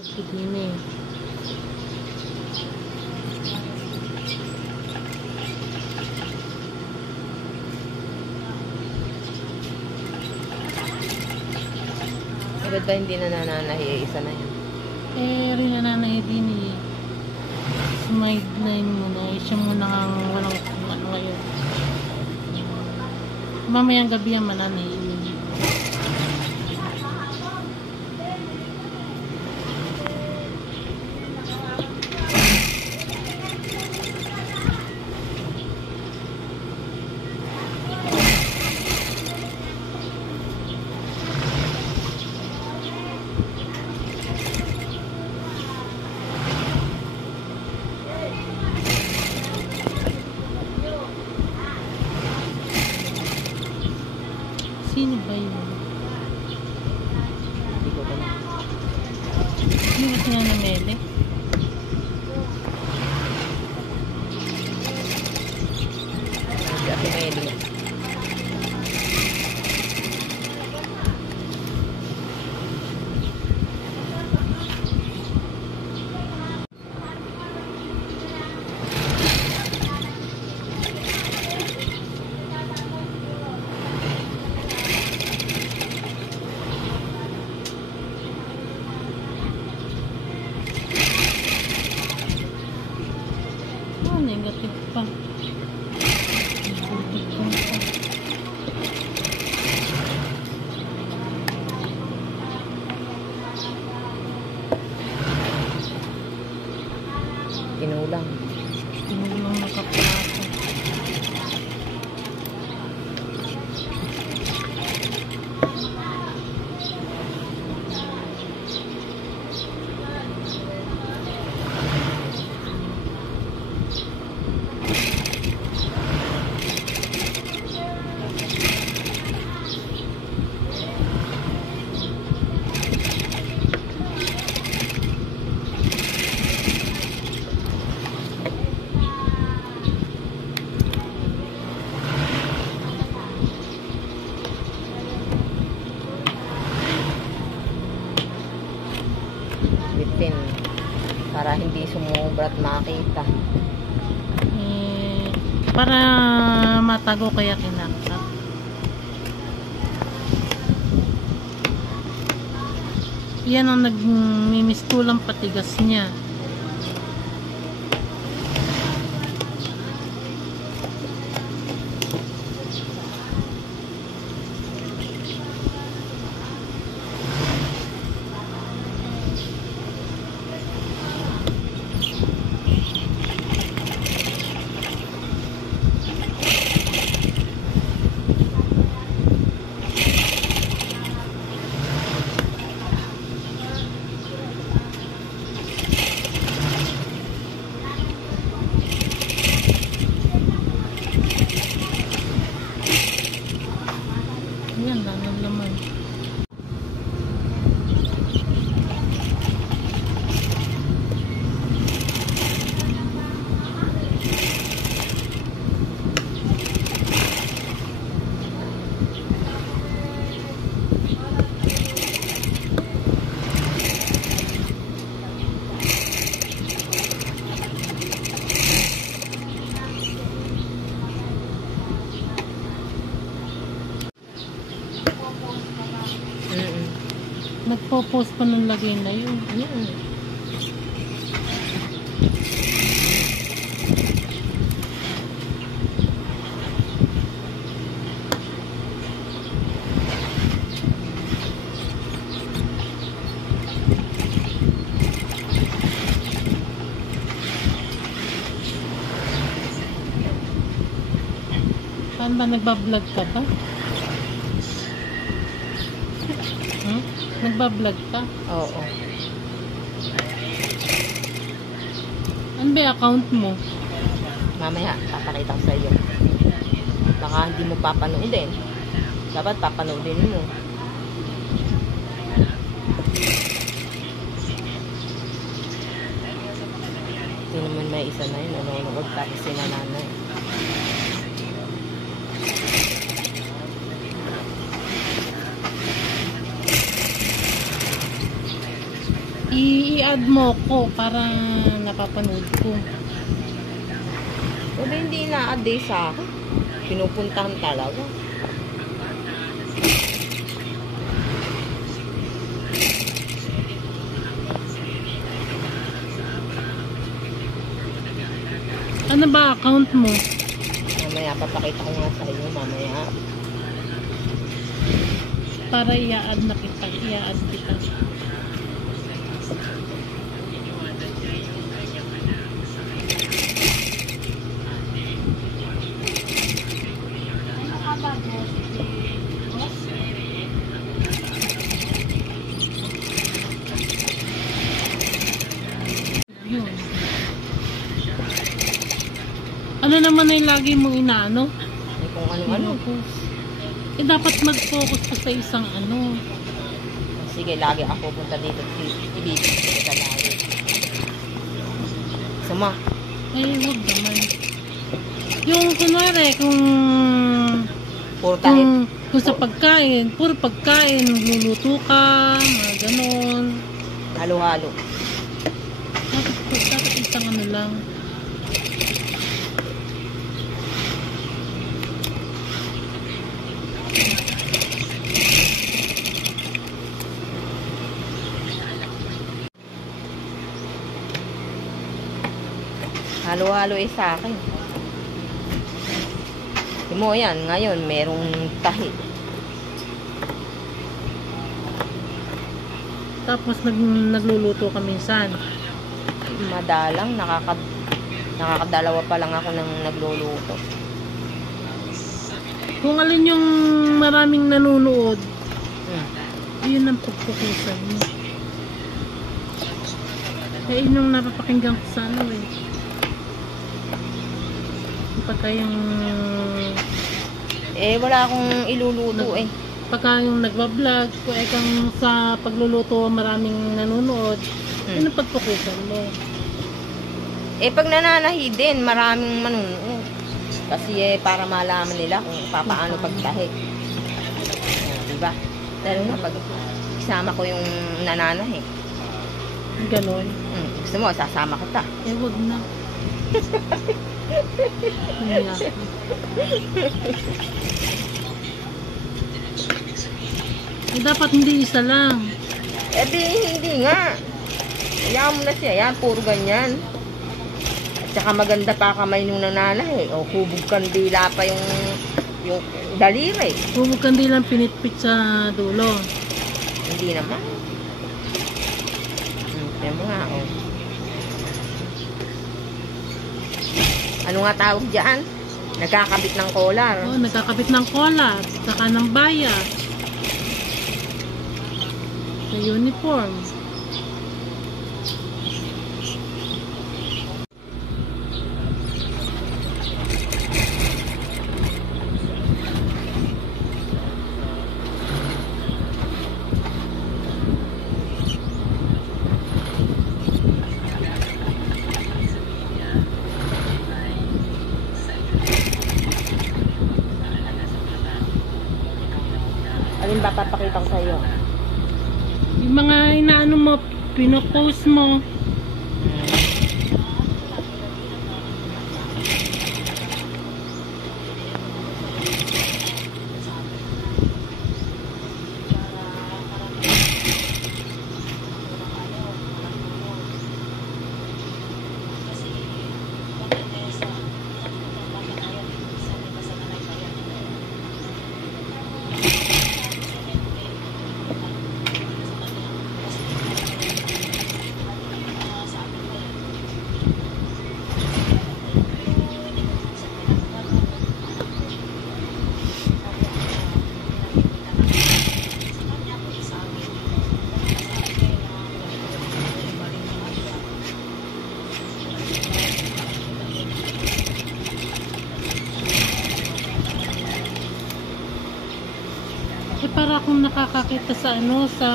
Nagkikini. Ba't ba hindi na nananahi? Isa na yun. Rin na nanay din eh. Sumaidline mo na. Siya mo nang walang ano ngayon. Mamayang gabi ang mananay. Sino ba yun? Hindi ko alam. Hindi ba sila na Mele? Si Ate Meli. Negative pa. Tinulang. Tinulang nakaplato. Bitin. Para hindi sumubra at makita. Para matago kaya kinakap. Yan ang nagmimistulang patigas niya. Yan lang ang laman. Nagpo-post pa nung lagay na yun. Saan ba nagbablog ka ba? Nagbablog ka? Oo. Ano ba yung account mo? Mamaya, papakita ko sa iyo. Baka hindi mo papanoodin. Dapat papanoodin mo. Hindi naman may isa na yun. Nanonood tapos sinananay. I-add mo ko para napapanood ko. Pero hindi na-add sa akin. Pinupuntahan talaga. Ano ba account mo? Mamaya, papakita ko nga sa inyo mamaya. Para i-add na kita. I-add kita. Yun. Ano naman ay lagi mong inaano? Ay, kung ano-ano. Eh, dapat mag-focus ka sa isang ano. Sige, lagi ako punta dito. Ibibigay ko kita lagi. Sama. Ay, huwag naman. Yung kunwari, kung Puro tayo. kung sa pagkain, puro pagkain, magluluto ka, mga ganon. Halo-halo. Dapat isang ano lang. Halo-halo sa akin. Mo yan, ngayon merong tahi. Tapos nagluluto ka minsan. Madalang, nakakadalawa pa lang ako ng nagluluto. Kung alin yung maraming nanonood, yun ang pagpukusan mo. Kaya yun yung napapakinggan ko sa ano eh. Pagka yung wala akong iluluto pagka yung nagbablog, kung kang sa pagluluto maraming nanonood, yun ang pagpukusan mo. Pag nananahi din, maraming manunood. Kasi para malaman nila kung paano pagtahi. Diba? Dahil nga pag isama ko yung nananahi. Ganon. Gusto mo, sasama kita. Wag na. Dapat hindi isa lang. Hindi nga. Hayaan mo na siya. Yan, puro ganyan. At saka maganda pa kamay nung nananahi. O, hubog kandila pa yung daliri. Hubog kandila pinitpit sa dulo. Hindi naman. Yan mo nga, Ano nga tawag dyan? Nagkakabit ng collar. Nagkakabit ng collar. Saka ng baya. Sa uniform. Alin ba papakita ko sa iyo? Yung mga inaano mo, pinopost mo. Para akong nakakakita sa ano, sa